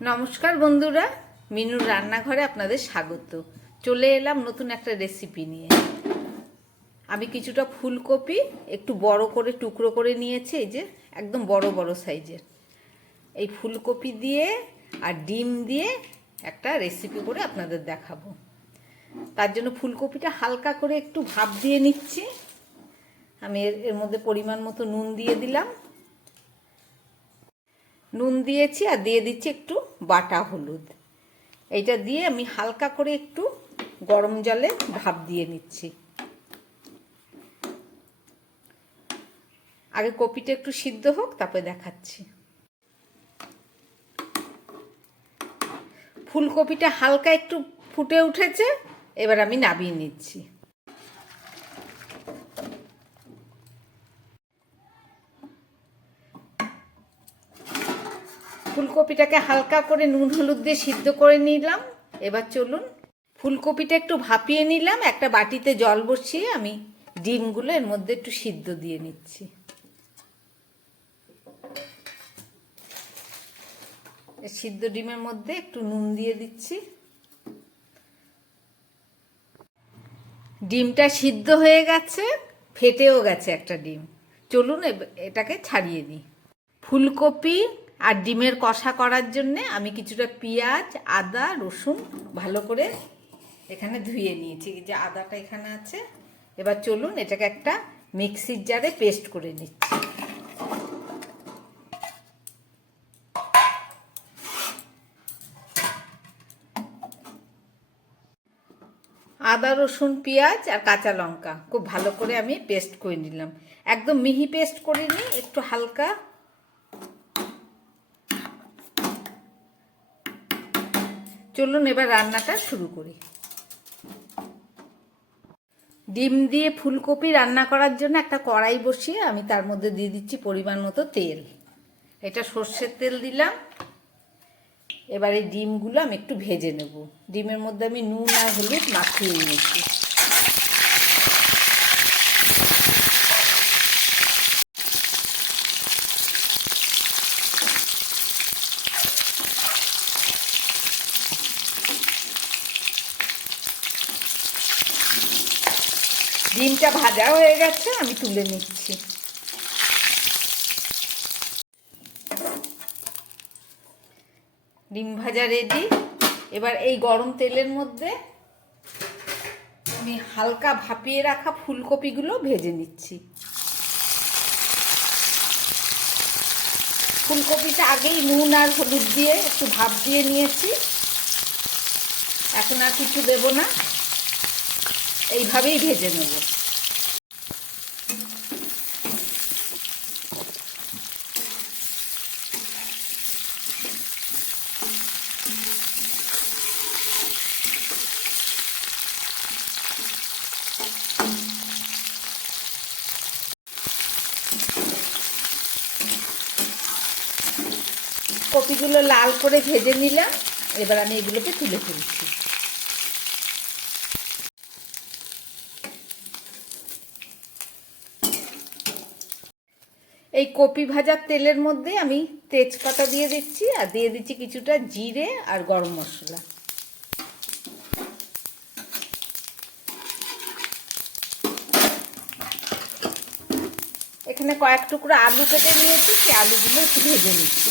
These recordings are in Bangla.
নমস্কার বন্ধুরা, মিনুর রান্নাঘরে আপনাদের স্বাগত। চলে এলাম নতুন একটা রেসিপি নিয়ে। আমি কিছুটা ফুলকপি একটু বড় করে টুকরো করে নিয়েছি, এই যে একদম বড় বড় সাইজের। এই ফুলকপি দিয়ে আর ডিম দিয়ে একটা রেসিপি করে আপনাদের দেখাবো। তার জন্য ফুলকপিটা হালকা করে একটু ভাপ দিয়ে নিচ্ছি। আমি এর মধ্যে পরিমাণ মতো নুন দিয়ে দিলাম, নুন দিয়েছি আর দিয়ে দিচ্ছি একটু বাটা হলুদ। এইটা দিয়ে আমি হালকা করে একটু গরম জলে ভাপ দিয়ে নিচ্ছি। আগে কপিটা একটু সিদ্ধ হোক, তারপরে দেখাচ্ছি। ফুলকপিটা হালকা একটু ফুটে উঠেছে, এবার আমি নামিয়ে নিচ্ছি। ফুলকপিটাকে হালকা করে নুন হলুদ দিয়ে সিদ্ধ করে নিলাম। এবার চলুন, ফুলকপিটা একটু ভাপিয়ে নিলাম। একটা বাটিতে জল বসিয়ে আমি ডিমগুলো এর মধ্যে একটু সিদ্ধ দিয়ে নিচ্ছি। সিদ্ধ ডিমের মধ্যে একটু নুন দিয়ে দিচ্ছি। ডিমটা সিদ্ধ হয়ে গেছে, ফেটেও গেছে একটা ডিম। চলুন এটাকে ছাড়িয়ে নিই। ফুলকপি আর ডিমের কষা করার জন্যে আমি কিছুটা পেঁয়াজ, আদা, রসুন ভালো করে এখানে ধুয়ে নিয়েছি। যে আদাটা এখানে আছে। এবার চলুন এটাকে একটা মিক্সির জারে পেস্ট করে নিচ্ছি। আদা, রসুন, পেঁয়াজ আর কাঁচা লঙ্কা খুব ভালো করে আমি পেস্ট করে নিলাম। একদম মিহি পেস্ট করিনি, একটু হালকা। চলুন এবার রান্নাটা শুরু করি। ডিম দিয়ে ফুলকপি রান্না করার জন্য একটা কড়াই বসিয়ে আমি তার মধ্যে দিয়ে দিচ্ছি পরিমাণ মতো তেল। এটা সর্ষের তেল দিলাম। এবার এই ডিমগুলো আমি একটু ভেজে নেব। ডিমের মধ্যে আমি নুন আর হলুদ মাখিয়ে নিয়েছি। ডিমটা ভাজা হয়ে গেছে, আমি তুলে নিচ্ছি। ডিম ভাজা রেডি। এবার এই গরম তেলের মধ্যে আমি হালকা ভাপিয়ে রাখা ফুলকপিগুলো ভেজে নিচ্ছি। ফুলকপিটা আগেই নুন আর হলুদ দিয়ে একটু ভাপ দিয়ে নিয়েছি, এখন আর কিছু দেব না, এইভাবেই ভেজে নেব। কপিগুলো লাল করে ভেজে নিলাম। এবার আমি এগুলোকে তুলে ফেলছি। এই কপি ভাজার তেলের মধ্যে আমি তেজপাতা দিয়ে দিচ্ছি আর দিয়ে দিচ্ছি কিছুটা জিরে আর গরম মশলা। এখানে কয়েক টুকরো আলু কেটে নিয়েছি, সেই আলুগুলো একটু ভেজে নিচ্ছি।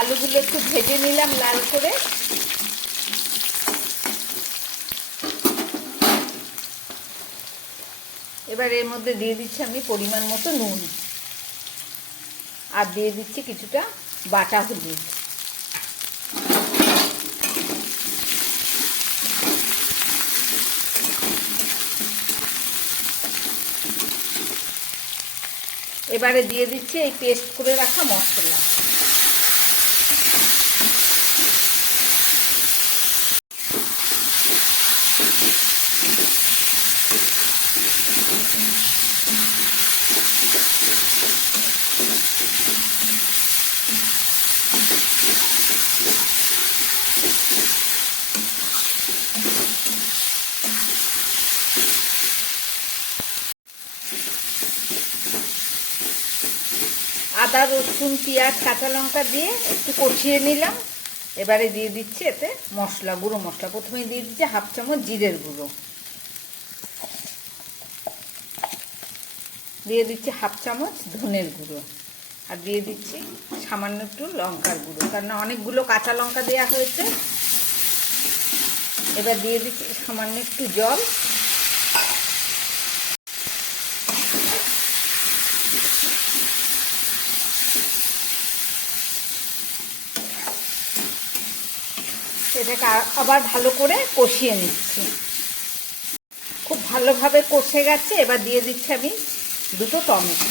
আলুগুলো একটু ভেজে নিলাম লাল করে। এবার এর মধ্যে দিয়ে দিচ্ছি আমি পরিমাণ মতো নুন আর দিয়ে দিচ্ছি কিছুটা বাটা হলুদ। এবারে দিয়ে দিচ্ছি এই পেস্ট করে রাখা মশলা। আদা রসুন পেঁয়াজ কাঁচা লঙ্কা দিয়ে একটু কষিয়ে নিলাম। এবারে দিয়ে দিচ্ছি এতে মশলা, গুঁড়ো মশলা। প্রথমে দিয়ে দিচ্ছি 1/2 চামচ জিরের গুঁড়ো, দিয়ে দিচ্ছি 1/2 চামচ ধনের গুঁড়ো, আর দিয়ে দিচ্ছি সামান্য একটু লঙ্কার গুঁড়ো, কারণ অনেকগুলো কাঁচা লঙ্কা দেওয়া হয়েছে। এবার দিয়ে দিচ্ছি সামান্য একটু জল। এটাকে আবার ভালো করে কষিয়ে নিচ্ছি। খুব ভালোভাবে কষে গেছে। এবার দিয়ে দিচ্ছি আমি 2টো টমেটো।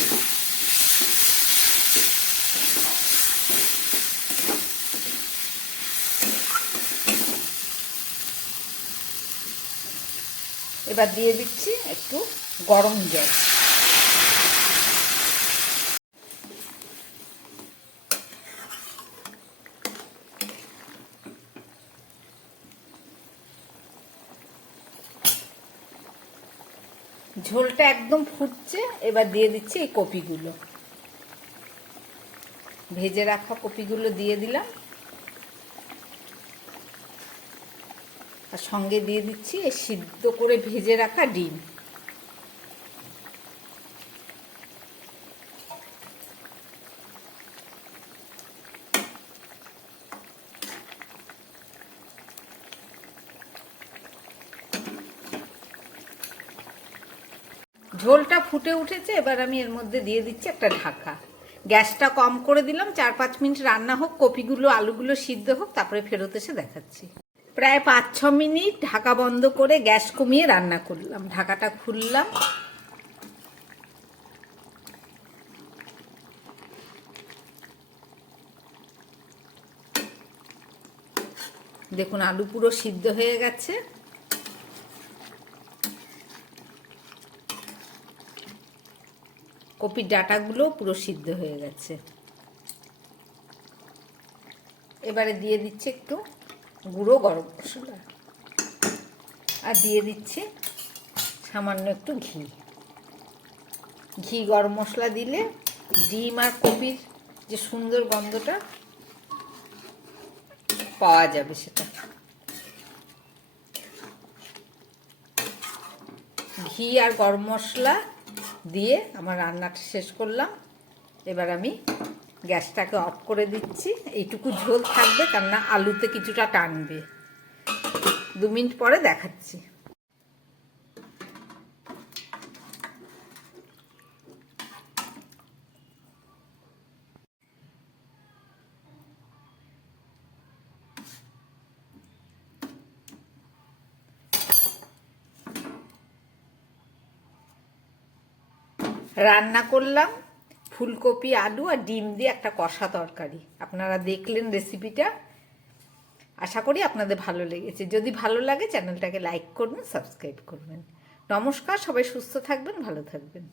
এবার দিয়ে দিচ্ছি একটু গরম জল। ঝোলটা একদম ফুটছে। এবার দিয়ে দিচ্ছি এই কপিগুলো, ভেজে রাখা কপিগুলো দিয়ে দিলাম, আর সঙ্গে দিয়ে দিচ্ছি এই সিদ্ধ করে ভেজে রাখা ডিম। ঝোলটা ফুটে উঠেছে। এবার আমি এর মধ্যে দিয়ে দিচ্ছি একটা ঢাকা। গ্যাসটা কম করে দিলাম। 4-5 মিনিট রান্না হোক, কপিগুলো আলুগুলো সিদ্ধ হোক, তারপরে ফেরত এসে দেখাচ্ছি। প্রায় 5-6 মিনিট ঢাকা বন্ধ করে গ্যাস কমিয়ে রান্না করলাম। ঢাকাটা খুললাম। দেখুন আলু পুরো সিদ্ধ হয়ে গেছে। কপির ডাঁটাগুলো পুরো সিদ্ধ হয়ে গেছে। এবারে দিয়ে দিচ্ছি একটু গুঁড়ো গরম মশলা, আর দিয়ে দিচ্ছি সামান্য একটু ঘি। ঘি গরম মশলা দিলে ডিম আর কপির যে সুন্দর গন্ধটা পাওয়া যাবে, সেটা। ঘি আর গরম মশলা দিয়ে আমার রান্নাটা শেষ করলাম। এবার আমি গ্যাসটাকে অফ করে দিচ্ছি। এইটুকু ঝোল থাকবে, কেননা আলুতে কিছুটা টানবে। 2 মিনিট পরে দেখাচ্ছি। রান্না করলাম ফুলকপি আলু আর ডিম দিয়ে একটা কষা তরকারি। আপনারা দেখলেন রেসিপিটা। আশা করি আপনাদের ভালো লেগেছে। যদি ভালো লাগে চ্যানেলটাকে লাইক করবেন, সাবস্ক্রাইব করবেন। নমস্কার, সবাই সুস্থ থাকবেন, ভালো থাকবেন।